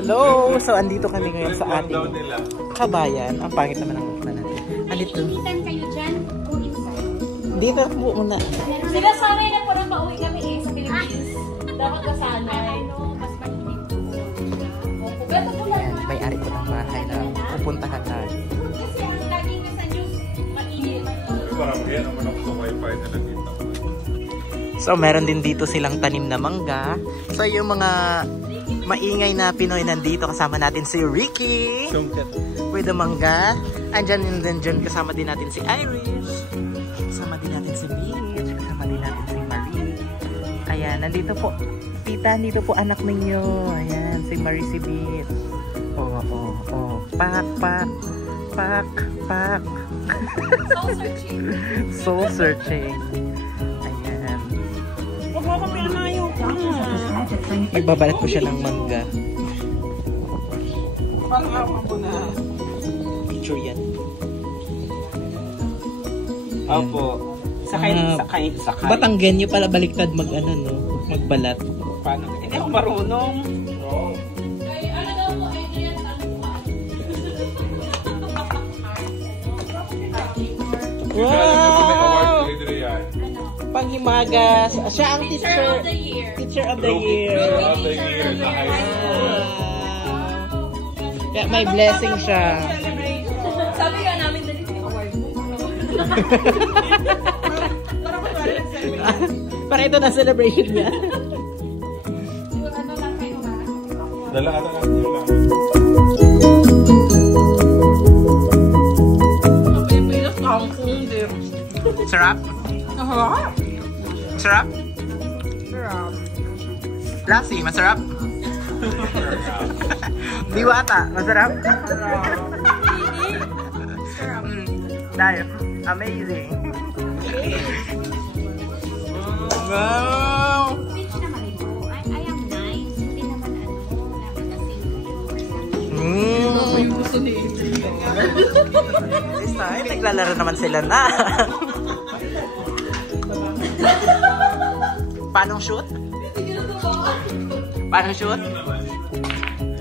Hello! So, andito kami ngayon sa ating kabayan. Ang pangit naman ang mukha natin. Andito. Initan kayo dyan o inside? Dito po muna. Sila sanay na parang pauwi kami sa Philippines. Dapat kasanay. Mas mainit po. Beto po lang. May-ari po ng bahay na pupuntahan natin. Kasi ang laging nasa news, mainit. Parang yan naman ako sa wifi na nakita. So, meron din dito silang tanim na mangga. So, yung mga maingay na Pinoy nandito, kasama natin si Ricky with the mangga. Andyan din kasama din natin si Iris. Kasama din natin si Beach. Kasama din natin si Marie. Ayan, nandito po. Tita, nandito po anak ninyo. Ayan, si Marie, si Beach. Oh. Pak. Soul searching. Soul searching. Ayan. Huwag mo kami anayo pa. Nagbabalat po siya ng mangga. Picture yan. Opo. Sakay. Batanggenyo pala baliktad magbalat. Paano? Hindi ako marunong. Ano daw po, Adrian, Wow! Panghimagas. Siya ang Teacher of the Year. Teacher of the Year. Kaya may blessing siya. Sabi nga namin, dali yung award mo. Para ito na celebration niya. Ano lang kayo ba? Dala ka lang nyo lang. Sarap? Sarap? Lassie, masarap? Diwata, masarap? Dahil, amazing. Wow! Speech naman ito. I am nice. Hindi naman Yung gusto ni Adrian. This time, naglalaro naman sila na. Paano shoot? Paano shoot?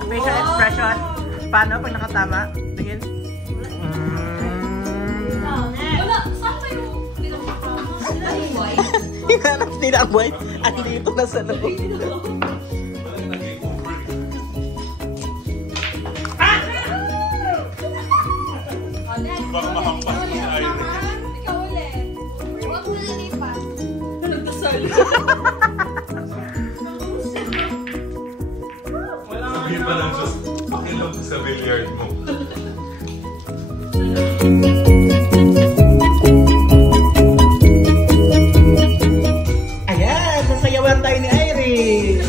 Facial expression. Paano pag nakatama? Tingin. Wala, saan kayo? Sila yung white? Hinanap nila ang white. At dito na sa loob. Baka mahampas mo sa ayo. Ikaw ulit. Huwag mo lilipat. Nagdasal. Sabihin pa lang, just pakilog sa billiard mo. Ayan, sasayawan tayo ni Iris.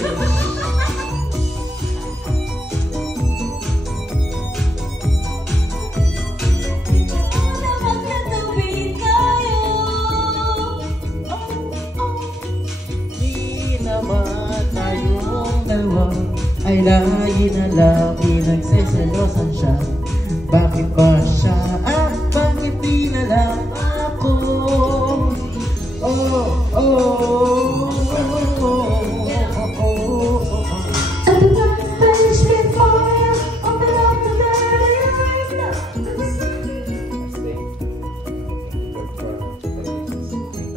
Di naman tayong dalawa ay lahi na lang pinagseselosan siya. Bakit ba siya at bakit di na lang ako?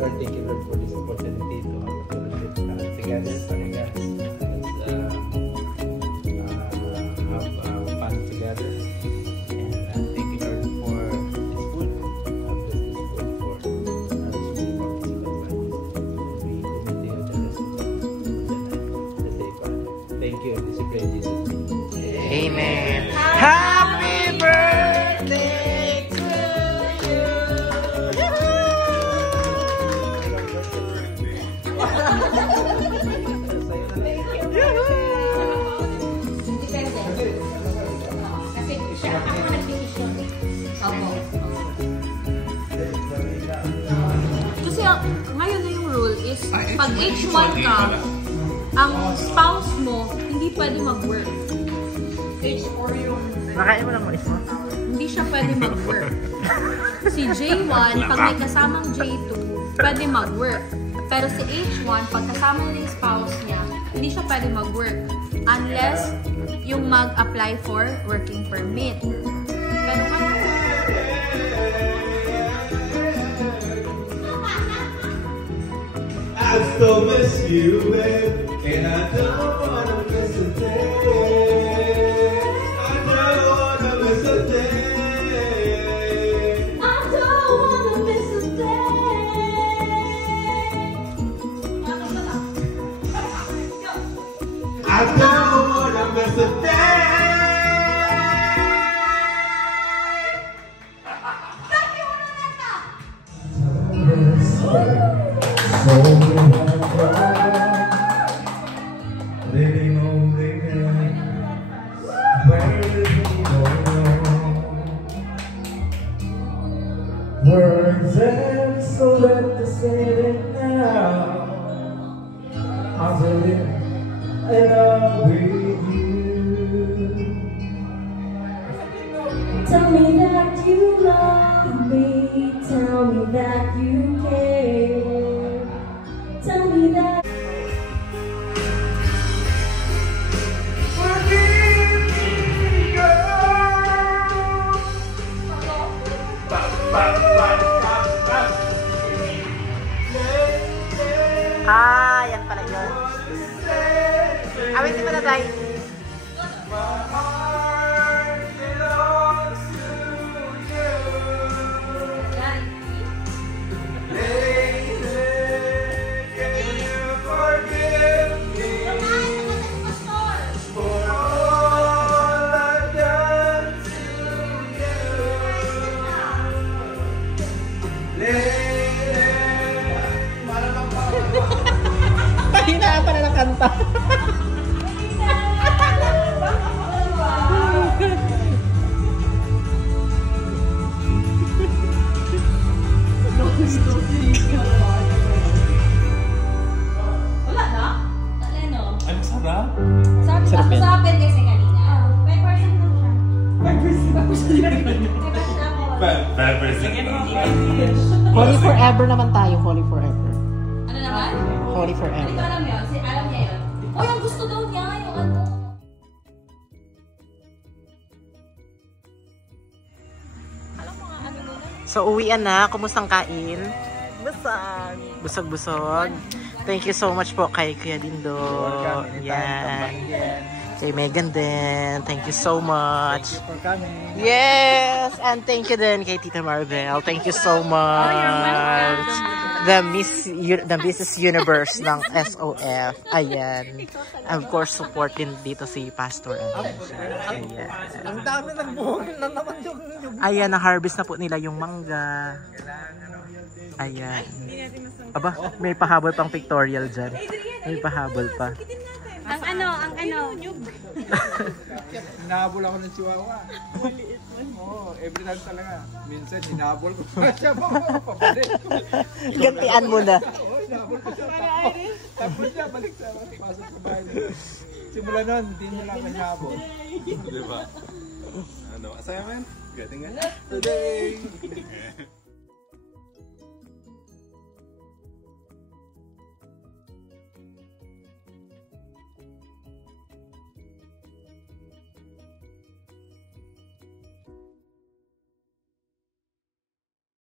Thank you, Lord, for this opportunity to have a fellowship together, Father God. Have fun together. And thank you, Lord, for this food. Bless this food for we commit to you the rest of the day, Father. Thank you. This is great, Jesus. Amen. Happy birthday to you. Kasi siya ako nag-decision. Kasi ngayon na yung rule is pag H1 ka, ang spouse mo hindi pwede mag-work. Nakain mo lang mais mo? Hindi siya pwede mag-work. Si J1, pag may kasamang J2, pwede mag-work. Pero si H1, pag kasama niya yung spouse niya, hindi siya pwede mag-work. unless yung mag-apply for working permit. Pero I still miss you, babe, and I don't wanna miss a day. I don't wanna miss a day. I don't wanna miss a I don't wanna miss a day. Living only in where we go. Words and so let us say it now. I'll tell you I love with you. Tell me that you love me. Tell me that you care. Tell me that. Ah, yan pala yun. Awitin mo na tayo. Pahinaan pa na ng kanta. wala na? Taleno. Ang sarap. Sabi Sarap yan. usapin kasi kanina. 5% lang siya. 5% Holy forever naman tayo, holy forever. Ano naman? Holy Hindi forever. ko alam yun. Alam niya yun. Oh, yung gusto daw niya. Yung ano. So, uwian na. Kumustang kain? Busog. Busog-busog. Thank you so much po kay Kuya Dindo. Yan. Kay Megan din. Thank you so much. For coming. Yes! And thank you din kay Tita Marvel. Thank you so much. The Mrs. Universe ng SOF. Ayan. Of course, support din dito si Pastor. Ayan. Ang dami ng buhok na naman yung Ayan, na-harvest na po nila yung mangga. Ayan. Aba, may pahabol pang pictorial dyan. May pahabol pa. Ang ano. Hinahabol ako ng chihuahua. Oo, every time talaga. Minsan hinahabol ko pa siya. Pabalik. Gantian mo na. Oo, hinahabol ko siya. Tapos siya, balik sa pasok sa bahay. Simula nun, hindi mo lang hinahabol. Diba? Ano, assignment? Getting it? Today!